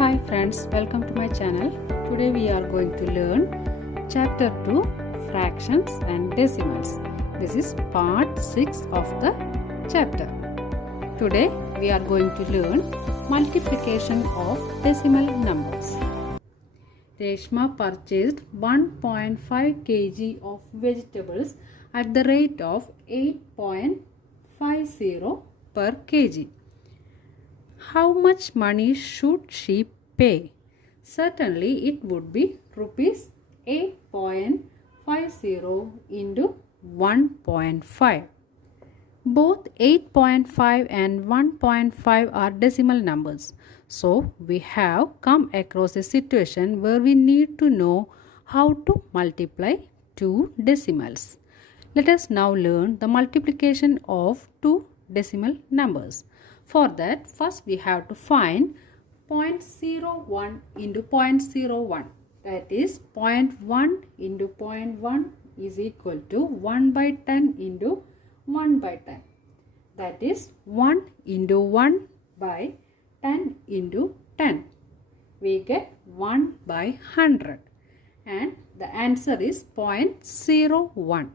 Hi friends, welcome to my channel. Today we are going to learn chapter 2 fractions and decimals. This is part 6 of the chapter. Today we are going to learn multiplication of decimal numbers. Reshma purchased 1.5 kg of vegetables at the rate of 8.50 per kg. How much money should she pay? Certainly it would be rupees 8.50 into 1.5. Both 8.5 and 1.5 are decimal numbers. So we have come across a situation where we need to know how to multiply two decimals. Let us now learn the multiplication of two decimal numbers. For that, first we have to find 0.01 into 0.01. That is 0.1 into 0.1 is equal to 1 by 10 into 1 by 10. That is 1 into 1 by 10 into 10. We get 1 by 100. And the answer is 0.01.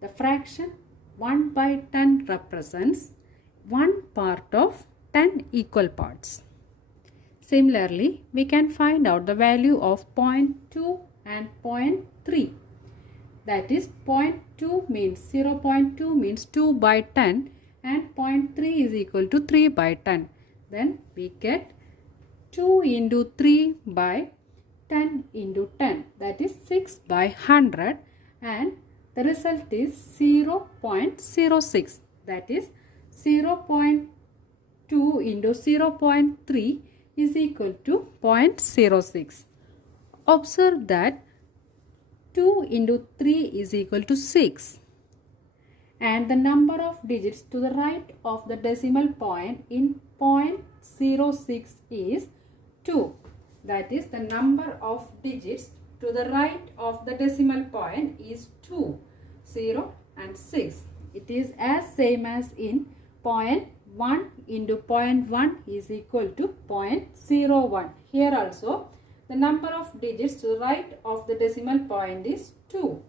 The fraction 1 by 10 represents 1 part of 10 equal parts. Similarly, we can find out the value of 0.2 and 0.3. That is 0.2 means 0.2 means 2 by 10 and 0.3 is equal to 3 by 10. Then we get 2 into 3 by 10 into 10. That is 6 by 100 and the result is 0.06. That is 0.2 into 0.3 is equal to 0.06. Observe that 2 into 3 is equal to 6 and the number of digits to the right of the decimal point in 0.06 is 2. That is, the number of digits to the right of the decimal point is 2, 0 and 6. It is as same as in 0.1 into 0.1 is equal to 0.01. Here also the number of digits to the right of the decimal point is 2.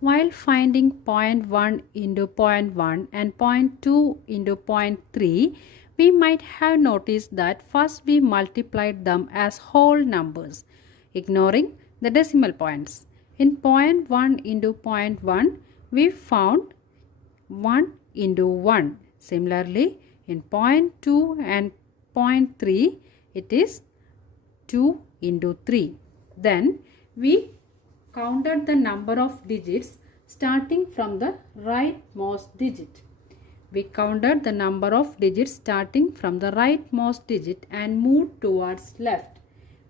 While finding 0.1 into 0.1 and 0.2 into 0.3, we might have noticed that first we multiplied them as whole numbers, ignoring the decimal points. In 0.1 into 0.1, we found 1 into 1. Similarly, in 0.2 and 0.3, it is 2 into 3. Then we counted the number of digits starting from the rightmost digit. We counted the number of digits starting from the rightmost digit and moved towards left.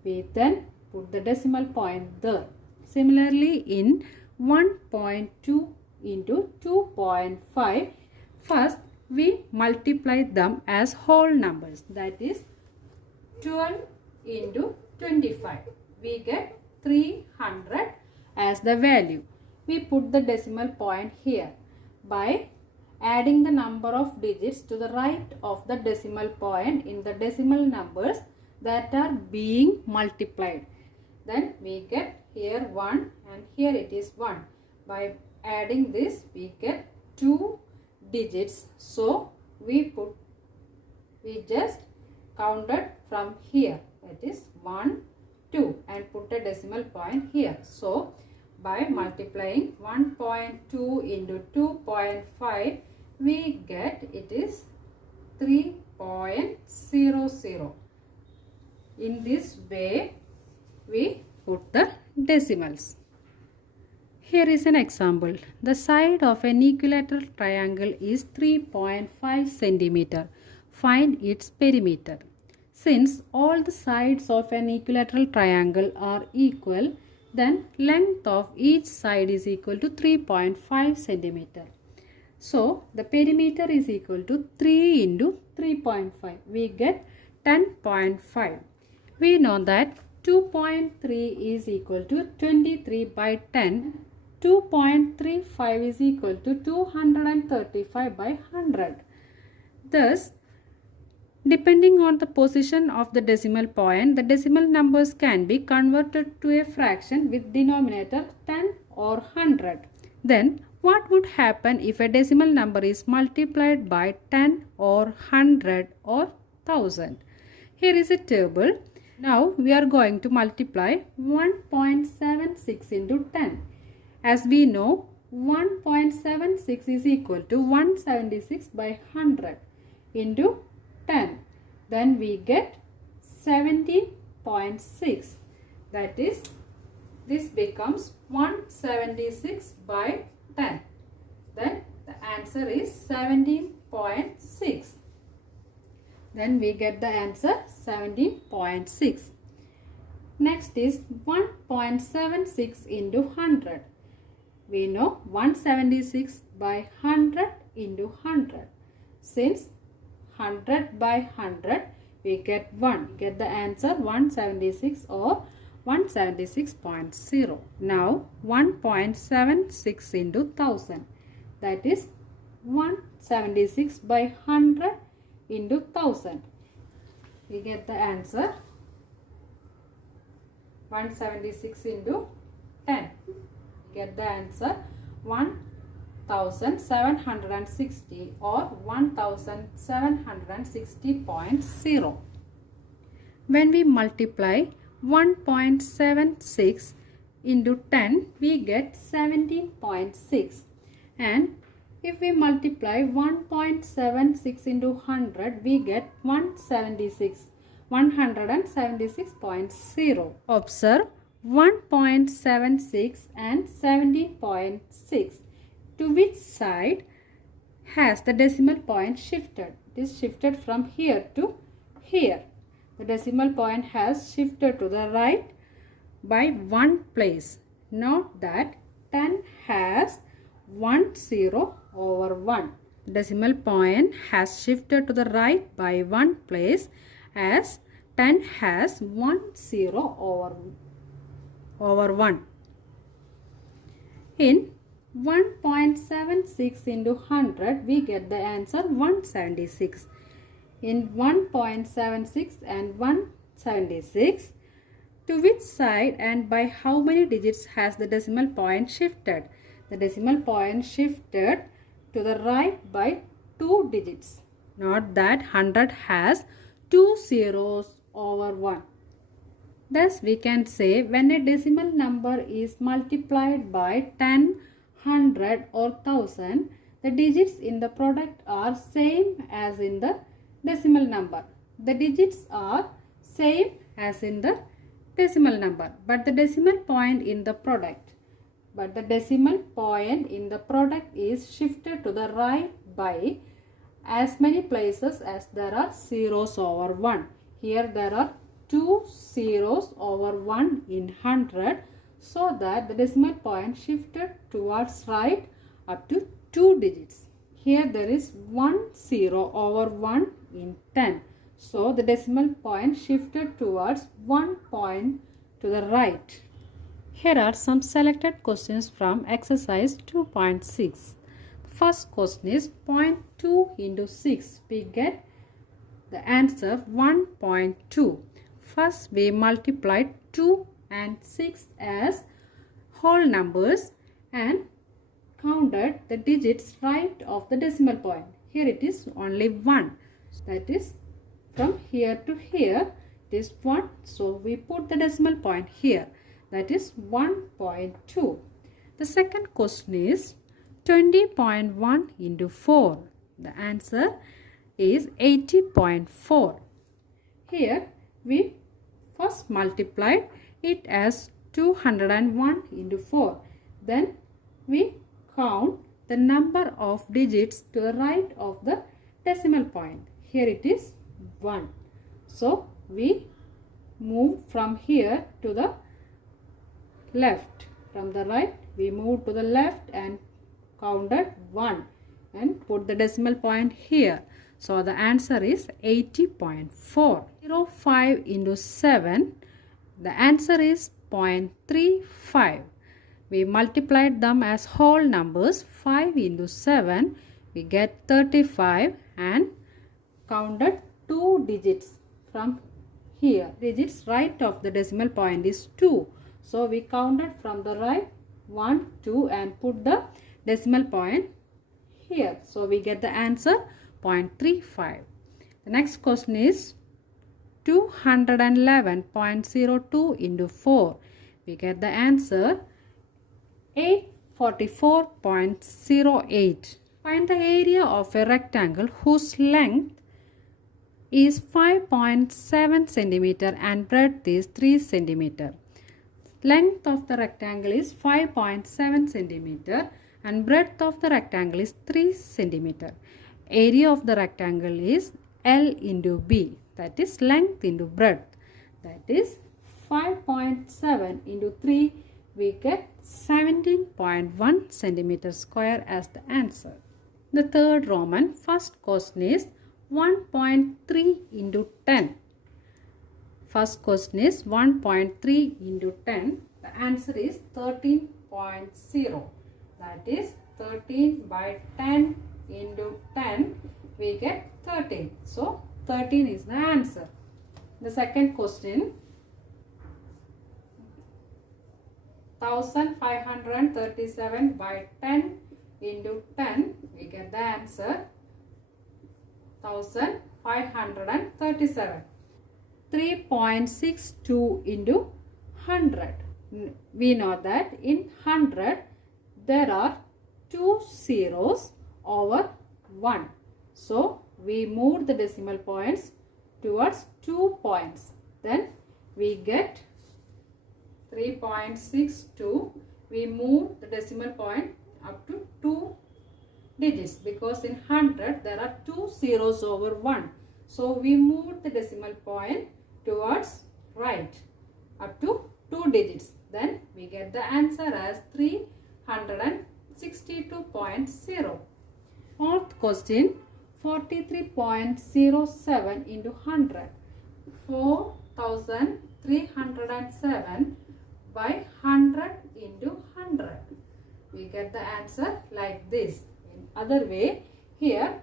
We then put the decimal point there. Similarly, in 1.2 into 2.5, first we multiply them as whole numbers. That is 12 into 25. We get 300 as the value. We put the decimal point here by adding the number of digits to the right of the decimal point in the decimal numbers that are being multiplied. Then we get here 1 and here it is 1. By adding this we get 2 digits. So we just counted from here. That is 1, 2 and put a decimal point here. So by multiplying 1.2 into 2.5 we get it is 3.00. In this way we put the decimals. Here is an example. The side of an equilateral triangle is 3.5 centimeter. Find its perimeter. Since all the sides of an equilateral triangle are equal, then length of each side is equal to 3.5 centimeter. So the perimeter is equal to 3 into 3.5. We get 10.5. We know that 2.3 is equal to 23 by 10. 2.35 is equal to 235 by 100. Thus, Depending on the position of the decimal point, the decimal numbers can be converted to a fraction with denominator 10 or 100. Then, what would happen if a decimal number is multiplied by 10 or 100 or 1000? Here is a table. Now, we are going to multiply 1.76 into 10. As we know, 1.76 is equal to 176 by 100 into 10. Then we get 17.6. That is, this becomes 176 by 10. Then the answer is 17.6. Then we get the answer 17.6. Next is 1.76 into 100. We know 176 by 100 into 100. Since 100 by 100, we get 1. Get the answer 176 or 176.0. Now 1.76 into 1000. That is 176 by 100 into 1000. We get the answer 176 into 10. Get the answer 1760 or 1760.0. When we multiply 1.76 into 10, we get 17.6. And if we multiply 1.76 into 100, we get 176.0. Observe 1.76 and 17.6. To which side has the decimal point shifted? It is shifted from here to here. The decimal point has shifted to the right by 1 place. Note that 10 has 1 0 over 1. Decimal point has shifted to the right by 1 place as 10 has 1 0 over 1. In 1.76 into 100, we get the answer 176. In 1.76 and 176, to which side and by how many digits has the decimal point shifted? The decimal point shifted to the right by 2 digits. Note that 100 has 2 zeros over 1. Thus, we can say when a decimal number is multiplied by 10, 100 or 1000, the digits in the product are same as in the decimal number. The digits are same as in the decimal number, but the decimal point in the product is shifted to the right by as many places as there are zeros over 1. Here there are 2 zeros over 1 in 100, so that the decimal point shifted towards right up to 2 digits. Here there is 1 0 over 1 in 10. So the decimal point shifted towards 1 point to the right. Here are some selected questions from exercise 2.6. First question is 0.2 into 6. We get the answer 1.2. First we multiplied 2 and 6 as whole numbers and counted the digits right of the decimal point. Here it is only 1. That is from here to here it is 1. So we put the decimal point here. That is 1.2. The second question is 20.1 into 4. The answer is 80.4. Here we first multiplied it as 201 into 4. Then we count the number of digits to the right of the decimal point. Here it is 1. So we move from here to the left. From the right we move to the left and counted 1 and put the decimal point here. So the answer is 80.4. 0.5 into 7. The answer is 0.35. We multiplied them as whole numbers. 5 into 7. We get 35 and counted 2 digits from here. Digits right of the decimal point is 2. So we counted from the right 1, 2 and put the decimal point here. So we get the answer 0.35. The next question is 211.02 into 4. We get the answer 844.08. Find the area of a rectangle whose length is 5.7 centimeter and breadth is 3 centimeter. Length of the rectangle is 5.7 centimeter and breadth of the rectangle is 3 centimeter. Area of the rectangle is L into B, that is length into breadth, that is 5.7 into 3, we get 17.1 centimeter square as the answer. The third Roman, first question is 1.3 into 10. First question is 1.3 into 10. The answer is 13.0. That is 13 by 10 into 10. We get 13. So 13 is the answer. The second question, 1537 by 10 into 10. We get the answer 1537. 3.62 into 100. We know that in 100 there are 2 zeros over 1. So we move the decimal points towards 2 points. Then we get 3.62. We move the decimal point up to 2 digits because in 100 there are 2 zeros over 1. So we move the decimal point towards right up to 2 digits. Then we get the answer as 362.0. Fourth question, 43.07 into 100. 4307 by 100 into 100. We get the answer like this. In other way, here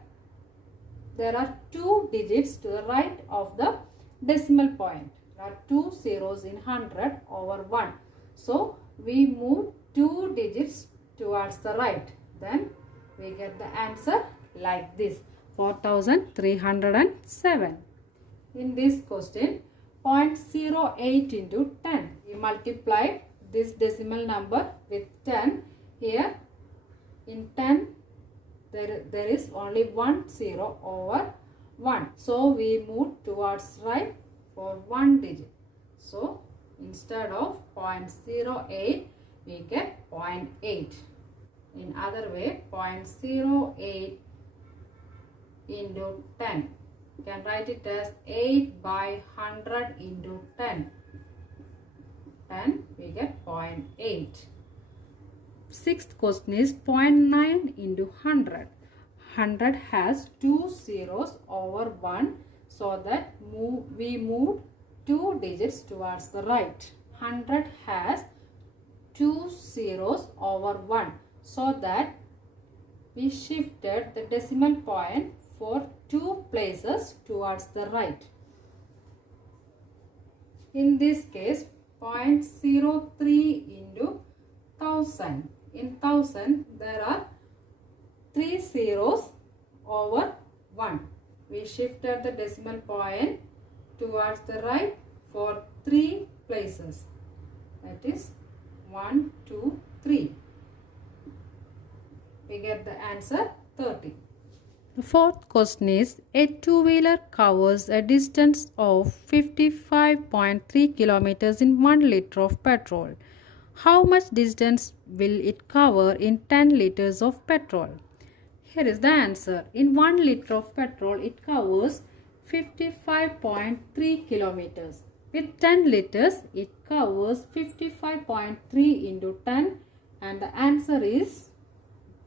there are 2 digits to the right of the decimal point. There are 2 zeros in 100 over 1. So we move 2 digits towards the right. Then we get the answer like this, 4307. In this question, 0.08 into 10. We multiply this decimal number with 10. Here in 10 there is only 1 zero over 1. So we move towards right for 1 digit. So instead of 0.08 we get 0.8. In other way, 0.08 into 10. You can write it as 8 by 100 into 10. Then we get 0.8. Sixth question is 0.9 into 100. 100 has 2 zeros over 1, so that we move 2 digits towards the right. 100 has 2 zeros over 1, so that we shifted the decimal point for 2 places towards the right. In this case, 0.03 into 1000. In 1000 there are 3 zeros over 1. We shifted the decimal point towards the right for 3 places. That is 1, 2, 3. We get the answer 30. The fourth question is, a two-wheeler covers a distance of 55.3 kilometers in 1 liter of petrol. How much distance will it cover in 10 liters of petrol? Here is the answer. In 1 liter of petrol, it covers 55.3 kilometers. With 10 liters, it covers 55.3 into 10, and the answer is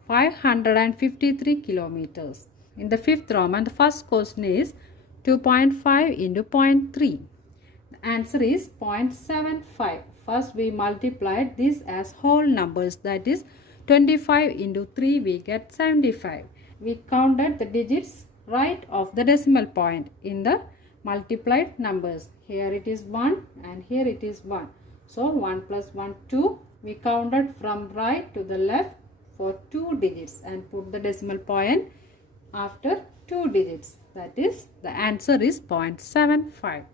553 kilometers. In the fifth Roman, the first question is 2.5 into 0.3. The answer is 0.75. First we multiplied this as whole numbers, that is 25 into 3 we get 75. We counted the digits right of the decimal point in the multiplied numbers. Here it is 1 and here it is 1. So 1 plus 1, 2. We counted from right to the left for 2 digits and put the decimal point after 2 digits. That is, the answer is 0.75.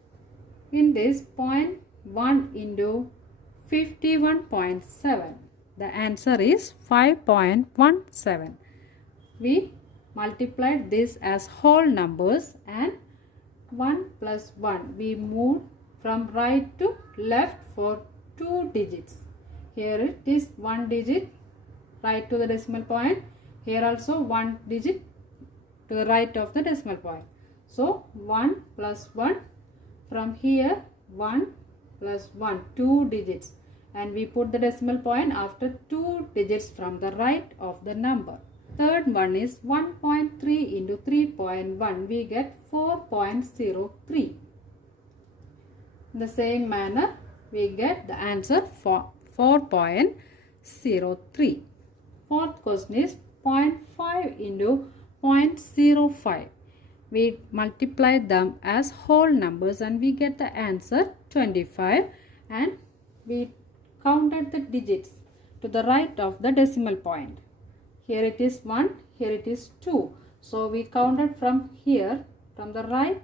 In this 0.1 into 51.7, the answer is 5.17. We multiplied this as whole numbers and 1 plus 1. We moved from right to left for 2 digits. Here it is 1 digit right to the decimal point. Here also 1 digit to the right of the decimal point. So 1 plus 1. From here 1 plus 1, 2 digits, and we put the decimal point after 2 digits from the right of the number. Third one is 1.3 into 3.1. We get 4.03. In the same manner, we get the answer for 4.03. Fourth question is 0.5 into 0.05. We multiply them as whole numbers and we get the answer 25, and we counted the digits to the right of the decimal point. Here it is 1, here it is 2. So we counted from here, from the right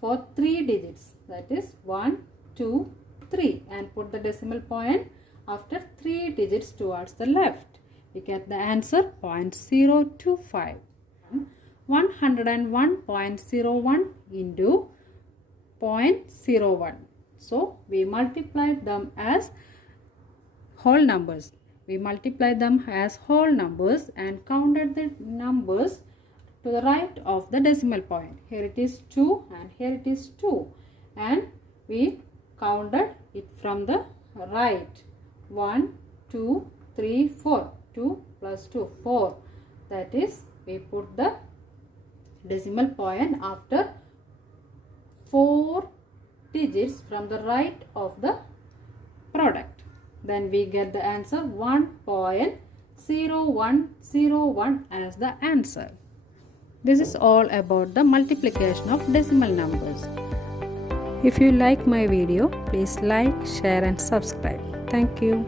for 3 digits. That is 1, 2, 3, and put the decimal point after 3 digits towards the left. We get the answer 0.025. 101.01 into 0.01. So we multiplied them as whole numbers. We multiplied them as whole numbers and counted the numbers to the right of the decimal point. Here it is 2 and here it is 2, and we counted it from the right. 1, 2, 3, 4. 2 plus 2, 4. That is, we put the decimal point after 4 digits from the right of the product. Then we get the answer 1.0101 as the answer. This is all about the multiplication of decimal numbers. If you like my video, please like, share and subscribe. Thank you.